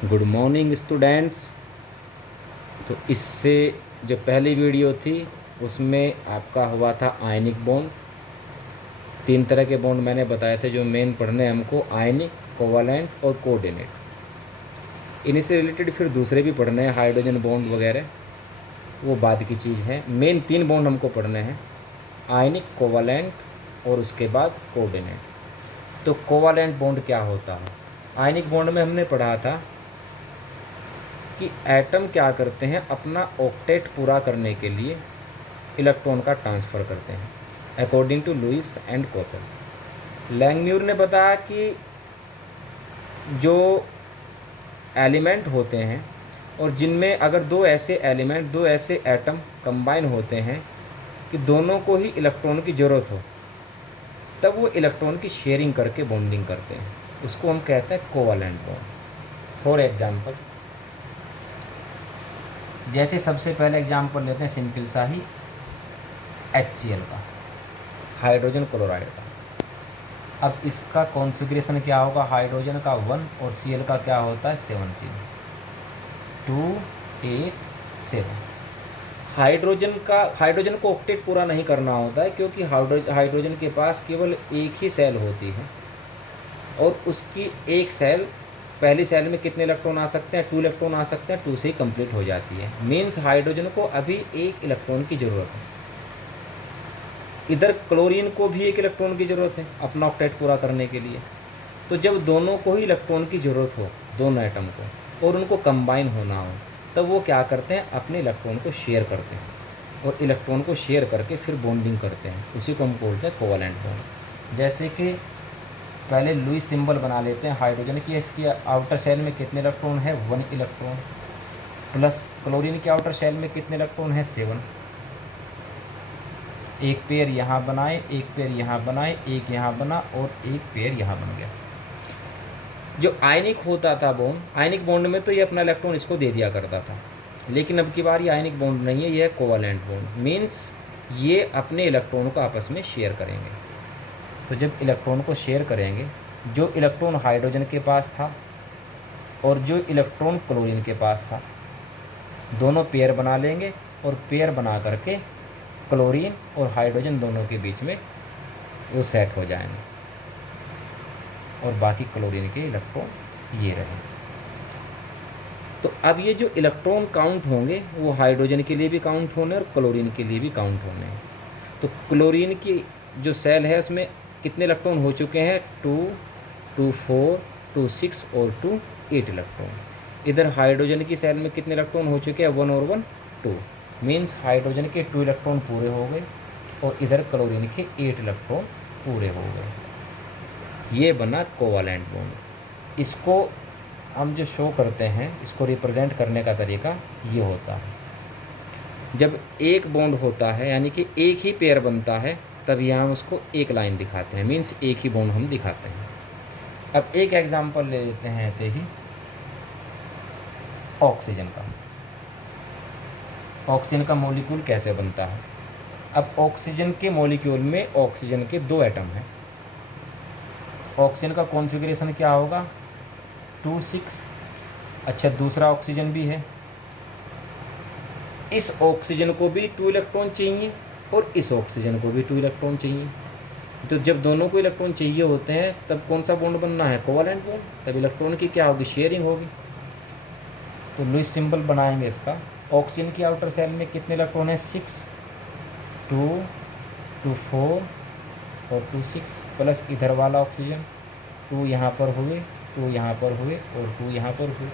Good morning students. तो इससे जो पहली वीडियो थी उसमें आपका हुआ था आयनिक बॉन्ड। 3 तरह के बॉन्ड मैंने बताए थे जो मेन पढ़ने हैं हमको, आयनिक, कोवैलेंट और कोऑर्डिनेट। इन्हीं से रिलेटेड फिर दूसरे भी पढ़ने हैं, हाइड्रोजन बॉन्ड वगैरह, वो बाद की चीज़ है। मेन 3 बॉन्ड हमको पढ़ने हैं, आयनिक, कोवैलेंट और उसके बाद कोऑर्डिनेट। तो कोवैलेंट बॉन्ड क्या होता है? आयनिक बॉन्ड में हमने पढ़ा था कि एटम क्या करते हैं, अपना ऑक्टेट पूरा करने के लिए इलेक्ट्रॉन का ट्रांसफ़र करते हैं, according to Lewis and Kossel. Langmuir ने बताया कि जो एलिमेंट होते हैं और जिनमें अगर दो ऐसे एलिमेंट, दो ऐसे एटम कंबाइन होते हैं कि दोनों को ही इलेक्ट्रॉन की ज़रूरत हो, तब वो इलेक्ट्रॉन की शेयरिंग करके बॉन्डिंग करते हैं, उसको हम कहते हैं कोवैलेंट बॉन्ड। फॉर एग्जांपल, जैसे सबसे पहले एग्जांपल लेते हैं सिंपल सा ही, HCl का, हाइड्रोजन क्लोराइड का। अब इसका कॉन्फ़िगरेशन क्या होगा? हाइड्रोजन का 1 और Cl का क्या होता है? 17, 2 8 7। हाइड्रोजन को ऑक्टेट पूरा नहीं करना होता है, क्योंकि हाइड्रोजन के पास केवल एक ही सेल होती है और उसकी एक सेल, पहली सेल में कितने इलेक्ट्रॉन आ सकते हैं? 2 इलेक्ट्रॉन आ सकते हैं, 2 से ही कंप्लीट हो जाती है। मीन्स हाइड्रोजन को अभी एक इलेक्ट्रॉन की ज़रूरत है। इधर क्लोरीन को भी एक इलेक्ट्रॉन की ज़रूरत है अपना ऑक्टेट पूरा करने के लिए। तो जब दोनों को ही इलेक्ट्रॉन की ज़रूरत हो, दोनों एटम को, और उनको कंबाइन होना हो, तब वो क्या करते हैं? अपने इलेक्ट्रॉन को शेयर करते हैं और इलेक्ट्रॉन को शेयर करके फिर बॉन्डिंग करते हैं। उसी को हम बोलते हैं कोवैलेंट बॉन्ड। जैसे कि पहले लुईस सिंबल बना लेते हैं हाइड्रोजन की। इसकी आउटर सेल में कितने इलेक्ट्रॉन है? 1 इलेक्ट्रॉन। प्लस क्लोरीन के आउटर सेल में कितने इलेक्ट्रॉन है? 7। एक पेयर यहाँ बनाए, एक पेयर यहाँ बनाए, एक यहाँ बना और एक पेयर यहाँ बन गया। जो आयनिक होता था बॉन्ड, आयनिक बॉन्ड में तो ये अपना इलेक्ट्रॉन इसको दे दिया करता था, लेकिन अब की बार ये आयनिक बॉन्ड नहीं है, ये है कोवैलेंट बॉन्ड। मीन्स ये अपने इलेक्ट्रॉन को आपस में शेयर करेंगे। तो जब इलेक्ट्रॉन को शेयर करेंगे, जो इलेक्ट्रॉन हाइड्रोजन के पास था और जो इलेक्ट्रॉन क्लोरीन के पास था, दोनों पेयर बना लेंगे और पेयर बना करके क्लोरीन और हाइड्रोजन दोनों के बीच में वो सेट हो जाएंगे और बाकी क्लोरीन के इलेक्ट्रॉन ये रहेंगे। तो अब ये जो इलेक्ट्रॉन काउंट होंगे वो हाइड्रोजन के लिए भी काउंट होने और क्लोरीन के लिए भी काउंट होने हैं। तो क्लोरीन की जो सेल है उसमें कितने इलेक्ट्रॉन हो चुके हैं? 2 2 4 2 6 और 2 8 इलेक्ट्रॉन। इधर हाइड्रोजन की सेल में कितने इलेक्ट्रॉन हो चुके हैं? 1 और 1 2। मीन्स हाइड्रोजन के 2 इलेक्ट्रॉन पूरे हो गए और इधर क्लोरीन के 8 इलेक्ट्रॉन पूरे हो गए। ये बना कोवैलेंट बॉन्ड। इसको हम जो शो करते हैं, इसको रिप्रेजेंट करने का तरीका ये होता है। जब एक बॉन्ड होता है यानी कि एक ही पेयर बनता है, तब यहाँ हम उसको एक लाइन दिखाते हैं, मीन्स एक ही बॉन्ड हम दिखाते हैं। अब एक एग्जांपल ले लेते हैं ऐसे ही, ऑक्सीजन का। ऑक्सीजन का मॉलिक्यूल कैसे बनता है? अब ऑक्सीजन के मॉलिक्यूल में ऑक्सीजन के 2 एटम हैं। ऑक्सीजन का कॉन्फ़िगरेशन क्या होगा? 2 6। अच्छा, दूसरा ऑक्सीजन भी है। इस ऑक्सीजन को भी 2 इलेक्ट्रॉन चाहिए और इस ऑक्सीजन को भी 2 इलेक्ट्रॉन चाहिए। तो जब दोनों को इलेक्ट्रॉन चाहिए होते हैं, तब कौन सा बॉन्ड बनना है? Covalent bond. तब इलेक्ट्रॉन की क्या होगी? शेयरिंग होगी। तो लुईस सिंबल बनाएंगे इसका। ऑक्सीजन की आउटर सेल में कितने इलेक्ट्रॉन है? 6 2 2 4 और 2 6। प्लस इधर वाला ऑक्सीजन 2 यहाँ पर हुए, 2 यहाँ पर हुए और 2 यहाँ पर हुए।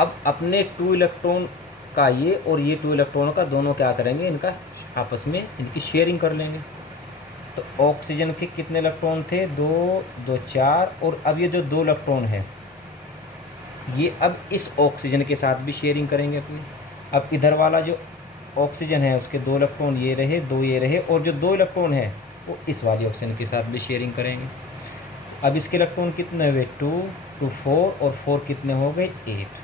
अब अपने 2 इलेक्ट्रॉन का ये और ये 2 इलेक्ट्रॉनों का दोनों क्या करेंगे? इनका आपस में इनकी शेयरिंग कर लेंगे। तो ऑक्सीजन के कितने इलेक्ट्रॉन थे? 2 2 4। और अब ये जो 2 इलेक्ट्रॉन है, ये अब इस ऑक्सीजन के साथ भी शेयरिंग करेंगे अपनी। अब इधर वाला जो ऑक्सीजन है उसके 2 इलेक्ट्रॉन ये रहे, 2 ये रहे, और जो 2 इलेक्ट्रॉन है वो इस वाली ऑक्सीजन के साथ भी शेयरिंग करेंगे। तो अब इसके इलेक्ट्रॉन कितने हुए? 2 2 4 और 4 कितने हो गए? 8,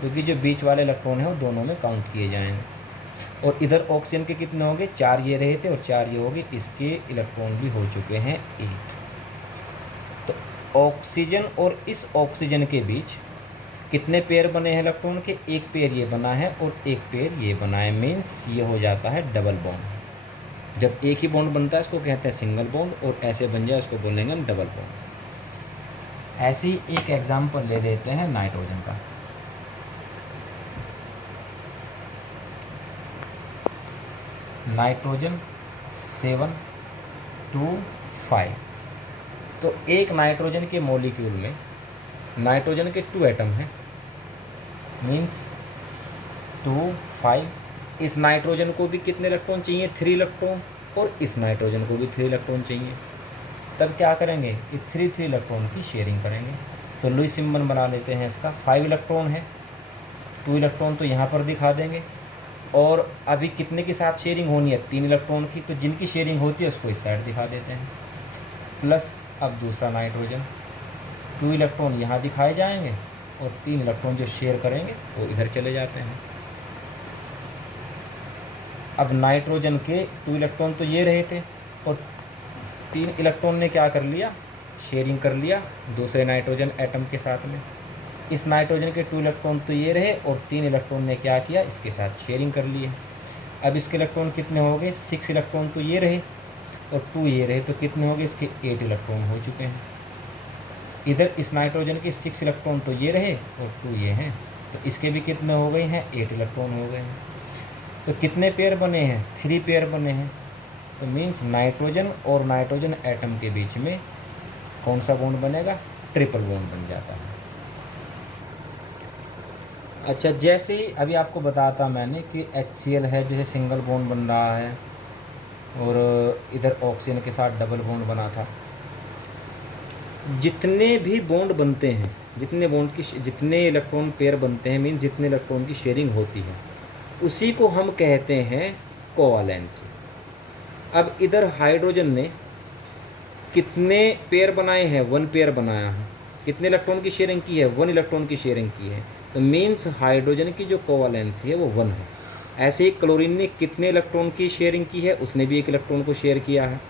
क्योंकि जो बीच वाले इलेक्ट्रॉन है वो दोनों में काउंट किए जाएंगे। और इधर ऑक्सीजन के कितने हो गए? 4 ये रहे थे और 4 ये हो गए, इसके इलेक्ट्रॉन भी हो चुके हैं 8। तो ऑक्सीजन और इस ऑक्सीजन के बीच कितने पेयर बने हैं इलेक्ट्रॉन के? एक पेयर ये बना है और एक पेयर ये बना है, मीन्स ये हो जाता है डबल बॉन्ड। जब एक ही बॉन्ड बनता है इसको कहते हैं सिंगल बॉन्ड, और ऐसे बन जाए उसको बोलेंगे हम डबल बॉन्ड। ऐसे ही एक एग्जाम्पल ले लेते हैं नाइट्रोजन का। नाइट्रोजन 725। तो एक नाइट्रोजन के मॉलिक्यूल में नाइट्रोजन के 2 एटम हैं, मीन्स 2 5। इस नाइट्रोजन को भी कितने इलेक्ट्रॉन चाहिए? 3 इलेक्ट्रॉन। और इस नाइट्रोजन को भी 3 इलेक्ट्रॉन चाहिए। तब क्या करेंगे? ये 3 इलेक्ट्रॉन की शेयरिंग करेंगे। तो लुईस सिम्बल बना लेते हैं इसका। 5 इलेक्ट्रॉन है, 2 इलेक्ट्रॉन तो यहाँ पर दिखा देंगे। और अभी कितने के साथ शेयरिंग होनी है? 3 इलेक्ट्रॉन की। तो जिनकी शेयरिंग होती है उसको इस साइड दिखा देते हैं। प्लस अब दूसरा नाइट्रोजन, 2 इलेक्ट्रॉन यहाँ दिखाए जाएंगे और 3 इलेक्ट्रॉन जो शेयर करेंगे वो इधर चले जाते हैं। अब नाइट्रोजन के 2 इलेक्ट्रॉन तो ये रहे थे और 3 इलेक्ट्रॉन ने क्या कर लिया? शेयरिंग कर लिया दूसरे नाइट्रोजन एटम के साथ में। इस नाइट्रोजन के 2 इलेक्ट्रॉन तो ये रहे और 3 इलेक्ट्रॉन ने क्या किया? इसके साथ शेयरिंग कर लिए। अब इसके इलेक्ट्रॉन कितने हो गए? 6 इलेक्ट्रॉन तो ये रहे और 2 ये रहे, तो कितने हो गए? इसके 8 इलेक्ट्रॉन हो चुके हैं। इधर इस नाइट्रोजन के 6 इलेक्ट्रॉन तो ये रहे और 2 ये हैं, तो इसके भी कितने हो गए हैं? 8 इलेक्ट्रॉन हो गए हैं। तो कितने पेयर बने हैं? 3 पेयर बने हैं। तो मीन्स नाइट्रोजन और नाइट्रोजन एटम के बीच में कौन सा बॉन्ड बनेगा? ट्रिपल बॉन्ड बन जाता है। अच्छा, जैसे ही अभी आपको बताता मैंने कि HCl है, जैसे सिंगल बॉन्ड बन रहा है और इधर ऑक्सीजन के साथ डबल बॉन्ड बना था। जितने भी बॉन्ड बनते हैं, जितने इलेक्ट्रॉन पेयर बनते हैं, मीन जितने इलेक्ट्रॉन की शेयरिंग होती है, उसी को हम कहते हैं कोवैलेंसी। अब इधर हाइड्रोजन ने कितने पेयर बनाए हैं? 1 पेयर बनाया है। कितने इलेक्ट्रॉन की शेयरिंग की है? 1 इलेक्ट्रॉन की शेयरिंग की है। तो मीन्स हाइड्रोजन की जो कोवैलेंसी है वो 1 है। ऐसे ही क्लोरीन ने कितने इलेक्ट्रॉन की शेयरिंग की है? उसने भी 1 इलेक्ट्रॉन को शेयर किया है,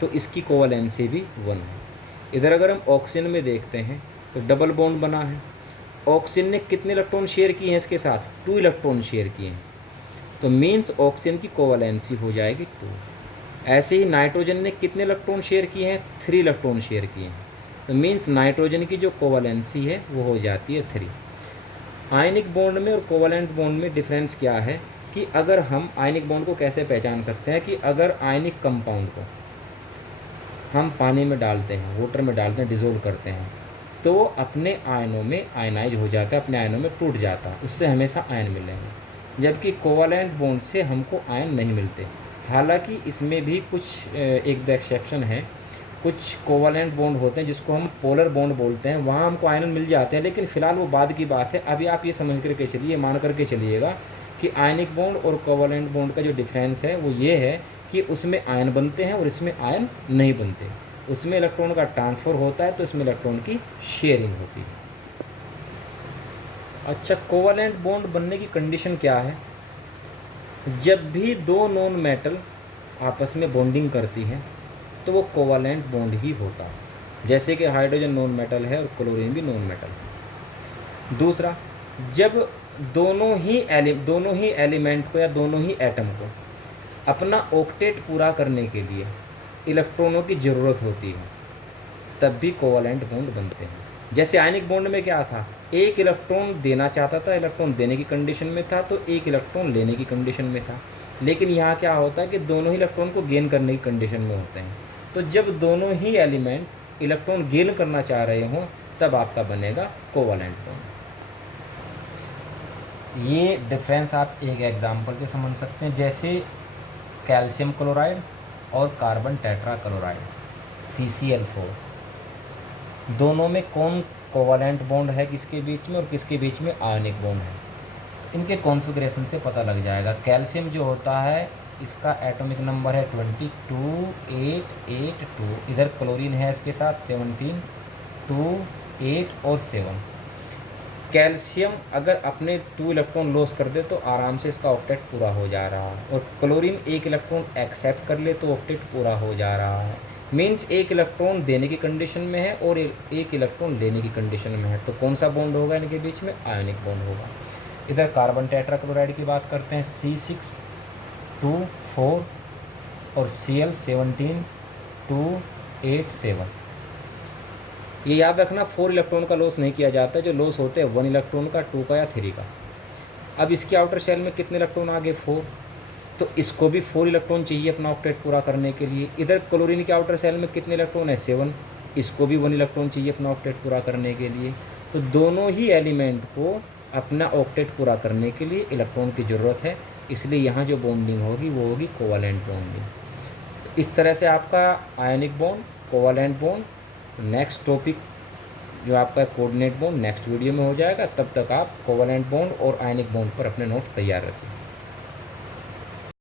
तो इसकी कोवैलेंसी भी 1 है। इधर अगर हम ऑक्सीजन में देखते हैं तो डबल बॉन्ड बना है। ऑक्सीजन ने कितने इलेक्ट्रॉन शेयर किए हैं इसके साथ? 2 इलेक्ट्रॉन शेयर किए हैं, तो मीन्स ऑक्सीजन की कोवैलेंसी हो जाएगी 2। ऐसे ही नाइट्रोजन ने कितने इलेक्ट्रॉन शेयर किए हैं? 3 इलेक्ट्रॉन शेयर किए हैं, तो मीन्स नाइट्रोजन की जो कोवैलेंसी है वो हो जाती है 3। आयनिक बॉन्ड में और कोवैलेंट बॉन्ड में डिफरेंस क्या है कि अगर हम आयनिक बॉन्ड को कैसे पहचान सकते हैं कि अगर आयनिक कंपाउंड को हम पानी में डालते हैं, वाटर में डालते हैं, डिज़ोल्व करते हैं, तो वो अपने आयनों में आयनाइज हो जाता है, अपने आयनों में टूट जाता है, उससे हमेशा आयन मिलेंगे। जबकि कोवैलेंट बॉन्ड से हमको आयन नहीं मिलते। हालांकि इसमें भी कुछ 1-2 एक्सेप्शन है। कुछ कोवैलेंट बॉन्ड होते हैं जिसको हम पोलर बॉन्ड बोलते हैं, वहाँ हमको आयन मिल जाते हैं, लेकिन फ़िलहाल वो बाद की बात है। अभी आप ये समझ करके चलिए, मान करके चलिएगा कि आयनिक बॉन्ड और कोवैलेंट बॉन्ड का जो डिफरेंस है वो ये है कि उसमें आयन बनते हैं और इसमें आयन नहीं बनते। उसमें इलेक्ट्रॉन का ट्रांसफ़र होता है तो इसमें इलेक्ट्रॉन की शेयरिंग होती है। अच्छा, कोवैलेंट बॉन्ड बनने की कंडीशन क्या है? जब भी 2 नॉन मेटल आपस में बॉन्डिंग करती हैं तो वो कोवैलेंट बॉन्ड ही होता है। जैसे कि हाइड्रोजन नॉन मेटल है और क्लोरीन भी नॉन मेटल है। दूसरा, जब दोनों ही एलिमेंट को या दोनों ही एटम को अपना ऑक्टेट पूरा करने के लिए इलेक्ट्रॉनों की ज़रूरत होती है, तब भी कोवैलेंट बॉन्ड बनते हैं। जैसे आयनिक बॉन्ड में क्या था? एक इलेक्ट्रॉन देना चाहता था, इलेक्ट्रॉन देने की कंडीशन में था, तो एक इलेक्ट्रॉन लेने की कंडीशन में था। लेकिन यहाँ क्या होता है कि दोनों ही इलेक्ट्रॉन को गेन करने की कंडीशन में होते हैं। तो जब दोनों ही एलिमेंट इलेक्ट्रॉन गेन करना चाह रहे हों तब आपका बनेगा कोवैलेंट बॉन्ड। ये डिफरेंस आप एक एग्जांपल से समझ सकते हैं, जैसे कैल्शियम क्लोराइड और कार्बन टेट्रा क्लोराइड CCl4, दोनों में कौन कोवैलेंट बॉन्ड है किसके बीच में और किसके बीच में आयनिक बॉन्ड है? इनके कॉन्फ़िगरेशन से पता लग जाएगा। कैल्शियम जो होता है इसका एटॉमिक नंबर है 22882। इधर क्लोरीन है इसके साथ 17, 2, 8 और 7। कैल्शियम अगर अपने 2 इलेक्ट्रॉन लॉस कर दे तो आराम से इसका ऑक्टेट पूरा हो जा रहा है, और क्लोरीन 1 इलेक्ट्रॉन एक्सेप्ट कर ले तो ऑक्टेट पूरा हो जा रहा है। मीन्स एक इलेक्ट्रॉन देने की कंडीशन में है और एक इलेक्ट्रॉन लेने की कंडीशन में है, तो कौन सा बॉन्ड होगा इनके बीच में? आयनिक बॉन्ड होगा। इधर कार्बन टेट्राक्लोराइड की बात करते हैं, C6H2O4 और Cl17 287। ये याद रखना 4 इलेक्ट्रॉन का लॉस नहीं किया जाता, जो लॉस होते हैं 1 इलेक्ट्रॉन का, 2 का या 3 का। अब इसके आउटर शेल में कितने इलेक्ट्रॉन आ गए? 4, तो इसको भी 4 इलेक्ट्रॉन चाहिए अपना ऑक्टेट पूरा करने के लिए। इधर क्लोरीन के आउटर सेल में कितने इलेक्ट्रॉन है? 7, इसको भी 1 इलेक्ट्रॉन चाहिए अपना ऑक्टेट पूरा करने के लिए। तो दोनों ही एलिमेंट को अपना ऑक्टेट पूरा करने के लिए इलेक्ट्रॉन की ज़रूरत है, इसलिए यहाँ जो बॉन्डिंग होगी वो होगी कोवैलेंट बॉन्डिंग। इस तरह से आपका ionic bond, covalent bond, next topic जो आपका कोऑर्डिनेट बॉन्ड नेक्स्ट वीडियो में हो जाएगा। तब तक आप कोवैलेंट बॉन्ड और आयनिक बॉन्ड पर अपने नोट्स तैयार रखें।